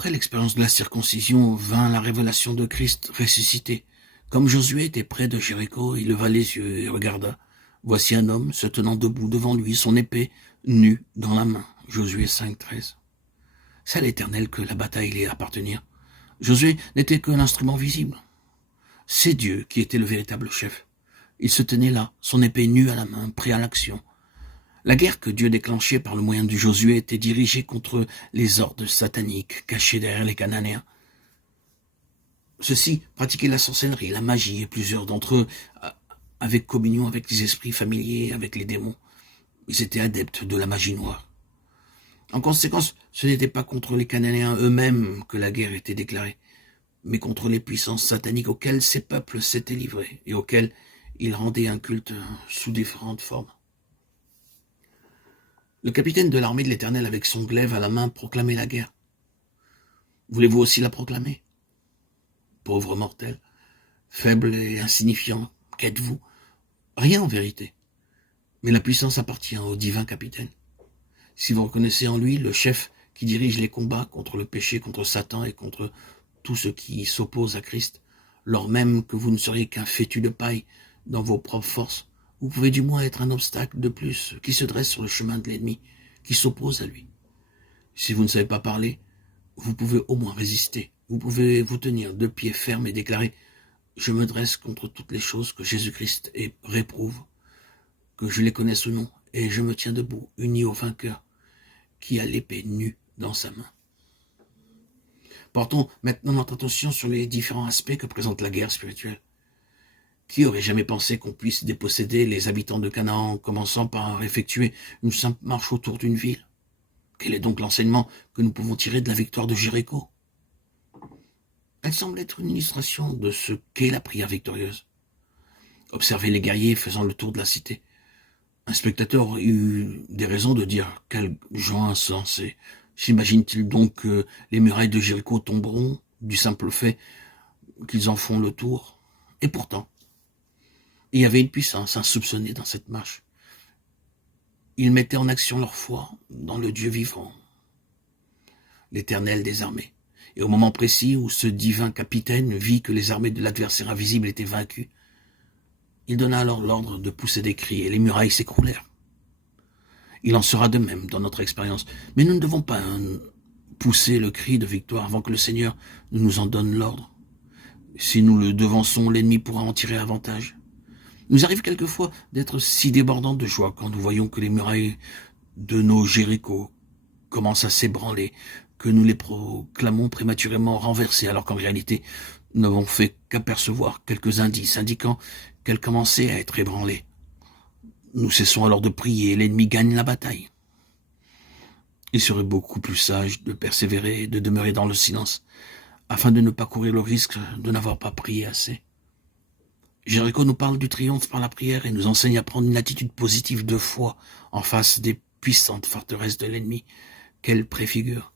Après l'expérience de la circoncision vint la révélation de Christ ressuscité. Comme Josué était près de Jéricho, il leva les yeux et regarda. Voici un homme se tenant debout devant lui, son épée nue dans la main. Josué 5,13. C'est à l'Éternel que la bataille allait appartenir. Josué n'était qu'un instrument visible. C'est Dieu qui était le véritable chef. Il se tenait là, son épée nue à la main, prêt à l'action. La guerre que Dieu déclenchait par le moyen de Josué était dirigée contre les hordes sataniques cachées derrière les Cananéens. Ceux-ci pratiquaient la sorcellerie, la magie, et plusieurs d'entre eux avaient communion avec les esprits familiers, avec les démons. Ils étaient adeptes de la magie noire. En conséquence, ce n'était pas contre les Cananéens eux-mêmes que la guerre était déclarée, mais contre les puissances sataniques auxquelles ces peuples s'étaient livrés et auxquelles ils rendaient un culte sous différentes formes. Le capitaine de l'armée de l'Éternel, avec son glaive à la main, proclamait la guerre. Voulez-vous aussi la proclamer? Pauvre mortel, faible et insignifiant, qu'êtes-vous? Rien en vérité. Mais la puissance appartient au divin capitaine. Si vous reconnaissez en lui le chef qui dirige les combats contre le péché, contre Satan et contre tout ce qui s'oppose à Christ, lors même que vous ne seriez qu'un fétu de paille dans vos propres forces, vous pouvez du moins être un obstacle de plus qui se dresse sur le chemin de l'ennemi, qui s'oppose à lui. Si vous ne savez pas parler, vous pouvez au moins résister. Vous pouvez vous tenir de pied ferme et déclarer « Je me dresse contre toutes les choses que Jésus-Christ réprouve, que je les connaisse ou non, et je me tiens debout, uni au vainqueur, qui a l'épée nue dans sa main. » Portons maintenant notre attention sur les différents aspects que présente la guerre spirituelle. Qui aurait jamais pensé qu'on puisse déposséder les habitants de Canaan en commençant par effectuer une simple marche autour d'une ville? Quel est donc l'enseignement que nous pouvons tirer de la victoire de Jéricho? Elle semble être une illustration de ce qu'est la prière victorieuse. Observez les guerriers faisant le tour de la cité. Un spectateur aurait eu des raisons de dire « Quels gens insensés ! S'imagine-t-il donc que les murailles de Jéricho tomberont du simple fait qu'ils en font le tour? » Et pourtant, il y avait une puissance insoupçonnée dans cette marche. Ils mettaient en action leur foi dans le Dieu vivant, l'Éternel des armées. Et au moment précis où ce divin capitaine vit que les armées de l'adversaire invisible étaient vaincues, il donna alors l'ordre de pousser des cris et les murailles s'écroulèrent. Il en sera de même dans notre expérience, mais nous ne devons pas pousser le cri de victoire avant que le Seigneur ne nous en donne l'ordre. Si nous le devançons, l'ennemi pourra en tirer avantage. Il nous arrive quelquefois d'être si débordants de joie quand nous voyons que les murailles de nos Jéricho commencent à s'ébranler, que nous les proclamons prématurément renversées, alors qu'en réalité, nous n'avons fait qu'apercevoir quelques indices indiquant qu'elles commençaient à être ébranlées. Nous cessons alors de prier et l'ennemi gagne la bataille. Il serait beaucoup plus sage de persévérer et de demeurer dans le silence, afin de ne pas courir le risque de n'avoir pas prié assez. Jéricho nous parle du triomphe par la prière et nous enseigne à prendre une attitude positive de foi en face des puissantes forteresses de l'ennemi qu'elle préfigure.